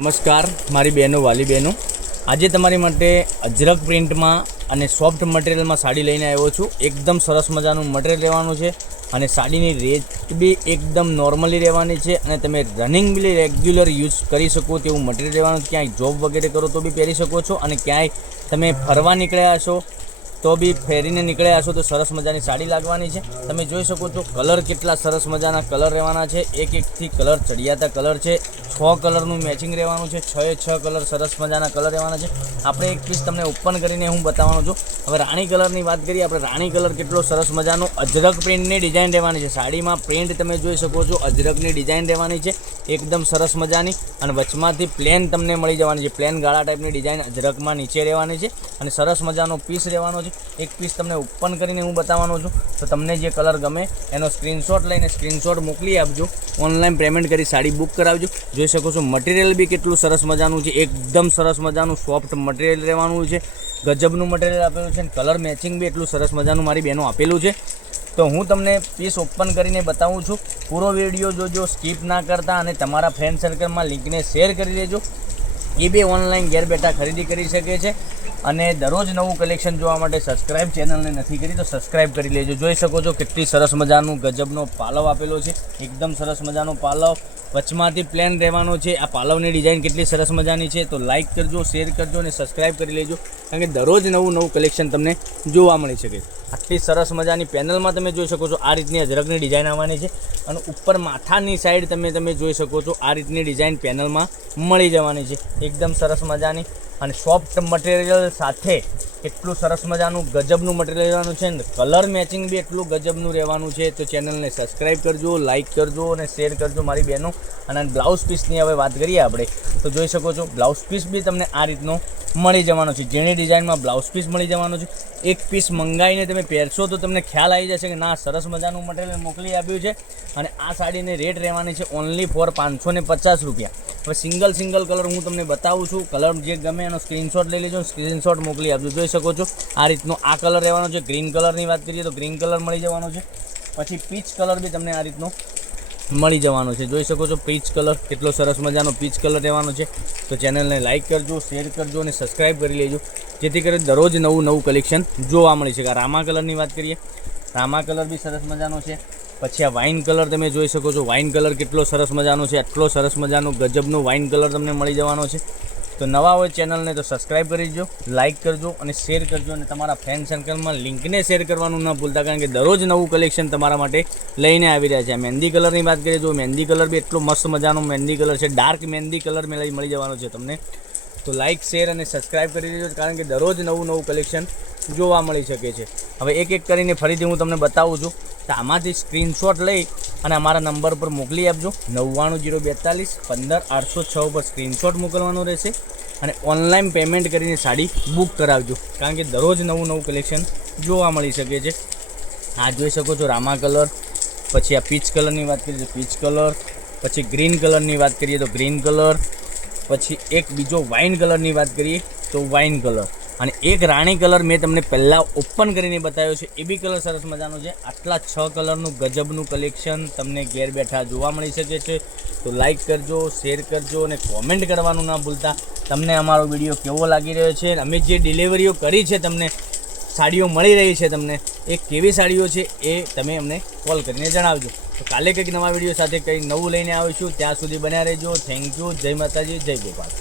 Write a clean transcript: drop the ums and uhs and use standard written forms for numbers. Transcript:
નમસ્કાર મારી બહેનો વાલી બહેનો, આજે તમારી માટે અજરક પ્રિન્ટમાં અને સોફ્ટ મટીરિયલમાં સાડી લઈને આવ્યો છું। એકદમ સરસ મજાનું મટીરિયલ રહેવાનું છે અને સાડીની રેટ બી એકદમ નોર્મલી રહેવાની છે અને તમે રનિંગ બી રેગ્યુલર યુઝ કરી શકો તેવું મટીરિયલ રહેવાનું છે। ક્યાંય જોબ વગેરે કરો તો બી પહેરી શકો છો અને ક્યાંય તમે ફરવા નીકળ્યા હશો તો બી ફેરીને નીકળ્યા હશો તો સરસ મજાની સાડી લાગવાની છે। તમે જોઈ શકો છો કલર કેટલા સરસ મજાના કલર રહેવાના છે। એક એકથી કલર ચડિયાતા કલર છે। 6 કલરનું મેચિંગ રહેવાનું છે। 6 કલર સરસ મજાના કલર રહેવાના છે। આપણે એક પીસ તમને ઓપન કરીને હું બતાવવાનો છું। હવે રાણી કલરની વાત કરીએ આપણે। રાણી કલર કેટલો સરસ મજાનો અજરક પ્રિન્ટની ડિઝાઇન રહેવાની છે। સાડીમાં પ્રિન્ટ તમે જોઈ શકો છો અજરકની ડિઝાઇન રહેવાની છે એકદમ સરસ મજાની અને વચમાંથી પ્લેન તમને મળી જવાની છે। પ્લેન ગાળા ટાઈપની ડિઝાઇન અજરકમાં નીચે રહેવાની છે અને સરસ મજાનો પીસ રહેવાનો છે। એક પીસ તમને ઓપન કરીને હું બતાવવાનો છું તો તમને જે કલર ગમે એનો સ્ક્રીનશોટ લઈને સ્ક્રીનશોટ મોકલી આપજો। ઓનલાઈન પેમેન્ટ કરી સાડી બુક કરાવજો। જોઈ શકો છો મટીરિયલ બી કેટલું સરસ મજાનું છે। એકદમ સરસ મજાનું સોફ્ટ મટીરિયલ રહેવાનું છે। ગજબનું મટીરિયલ આપેલું છે। કલર મેચિંગ બી એટલું સરસ મજાનું મારી બહેનો આપેલું છે। તો હું તમને પીસ ઓપન કરીને બતાવું છું। પૂરો વિડીયો જોજો, સ્કીપ ના કરતા અને તમારા ફ્રેન્ડ સર્કલમાં લિંકને શેર કરી દેજો। એ બી ઓનલાઈન ઘેર બેઠા ખરીદી કરી શકે છે અને દરરોજ નવું કલેક્શન જોવા માટે સબસ્ક્રાઇબ ચેનલને નથી કરી તો સબસ્ક્રાઇબ કરી લેજો। જોઈ શકો છો કેટલી સરસ મજાનું ગજબનો પાલવ આપેલો છે। એકદમ સરસ મજાનો પાલવ વચમાંથી પ્લેન રહેવાનો છે। આ પાલવની ડિઝાઇન કેટલી સરસ મજાની છે તો લાઇક કરજો, શેર કરજો અને સબસ્ક્રાઇબ કરી લેજો કારણ કે દરરોજ નવું કલેક્શન તમને જોવા મળી શકે। આટલી સરસ મજાની પેનલમાં તમે જોઈ શકો છો આ રીતની અજરકની ડિઝાઇન આવવાની છે અને ઉપર માથાની સાઈડ તમે જોઈ શકો છો આ રીતની ડિઝાઇન પેનલમાં મળી જવાની છે। એકદમ સરસ મજાની અને સોફ્ટ મટીરિયલ સાથે એટલું સરસ મજાનું ગજબનું મટીરિયલ રહેવાનું છે ને કલર મેચિંગ બી એટલું ગજબનું રહેવાનું છે। તો ચેનલને સબસ્ક્રાઇબ કરજો, લાઇક કરજો અને શેર કરજો મારી બહેનો। અને બ્લાઉઝ પીસની હવે વાત કરીએ આપણે તો જોઈ શકો છો બ્લાઉઝ પીસ બી તમને આ રીતનો મળી જવાનો છે। જેની ડિઝાઇનમાં બ્લાઉઝ પીસ મળી જવાનો છે। એક પીસ મંગાવીને તમે પહેરશો તો તમને ખ્યાલ આવી જશે કે ના સરસ મજાનું મટીરિયલ મોકલી આપ્યું છે અને આ સાડીની રેટ રહેવાની છે ઓનલી ફોર 550 રૂપિયા। હવે સિંગલ કલર હું તમને બતાવું છું। કલર જે ગમે એનો સ્ક્રીનશોટ લઈ લેજો, સ્ક્રીનશોટ મોકલી આપજો। જોઈ શકો છો આ રીતનો આ કલર રહેવાનો છે। ગ્રીન કલરની વાત કરીએ તો ગ્રીન કલર મળી જવાનો છે। પછી પીચ કલર બી તમને આ રીતનો મળી જવાનો છે। જોઈ શકો છો પીચ કલર કેટલો સરસ મજાનો પીચ કલર રહેવાનો છે। તો ચેનલને લાઇક કરજો, શેર કરજો અને સબસ્ક્રાઇબ કરી લેજો જેથી કરી દરરોજ નવું કલેક્શન જોવા મળી શકે। રામા કલરની વાત કરીએ, રામા કલર બી સરસ મજાનો છે। પછી આ વાઇન કલર તમે જોઈ શકો છો વાઇન કલર કેટલો સરસ મજાનો છે। આટલો સરસ મજાનો ગજબનો વાઇન કલર તમને મળી જવાનો છે। તો નવા હોય ચેનલને તો સબસ્ક્રાઇબ કરી દેજો, લાઇક કરજો અને શેર કરજો અને તમારા ફ્રેન્ડ સર્કલમાં લિંકને શેર કરવાનું ન ભૂલતા કારણ કે દરરોજ નવું કલેક્શન તમારા માટે લઈને આવી રહ્યા છે। મહેંદી કલરની વાત કરીએ તો મહેંદી કલર બી એટલો મસ્ત મજાનો મહેંદી કલર છે। ડાર્ક મહેંદી કલર મળી જવાનો છે તમને। તો લાઇક, શેર અને સબસ્ક્રાઇબ કરી દેજો કારણ કે દરરોજ નવું કલેક્શન જોવા મળી શકે છે। હવે એક કરીને ફરીથી હું તમને બતાવું છું તો આમાંથી સ્ક્રીનશોટ લઈ અને અમારા નંબર પર મોકલી આપજો। 99042 15806 પર સ્ક્રીનશોટ મોકલવાનો રહેશે અને ઓનલાઈન પેમેન્ટ કરીને સાડી બુક કરાવજો કારણ કે દરરોજ નવું કલેક્શન જોવા મળી શકે છે। આ જોઈ શકો છો રામા કલર, પછી આ પીચ કલરની વાત કરીએ તો પીચ કલર, પછી ગ્રીન કલરની વાત કરીએ તો ગ્રીન કલર, પછી એક બીજો વાઇન કલરની વાત કરીએ તો વાઇન કલર અને એક રાણી કલર મેં તમને પહેલાં ઓપન કરીને બતાવ્યો છે એ બી કલર સરસ મજાનો છે। આટલા 6 કલરનું ગજબનું કલેક્શન તમને ઘેર બેઠા જોવા મળી શકે છે। તો લાઇક કરજો, શેર કરજો અને કોમેન્ટ કરવાનું ના ભૂલતા તમને અમારો વિડીયો કેવો લાગી રહ્યો છે। અમે જે ડિલિવરીઓ કરી છે તમને સાડીઓ મળી રહી છે તમને એ કેવી સાડીઓ છે એ તમે અમને કોલ કરીને જણાવજો। તો કાલે કંઈક નવા વિડીયો સાથે કંઈક નવું લઈને આવીશું। ત્યાં સુધી બન્યા રહેજો। Thank you. જય માતાજી, જય ગોપાલ।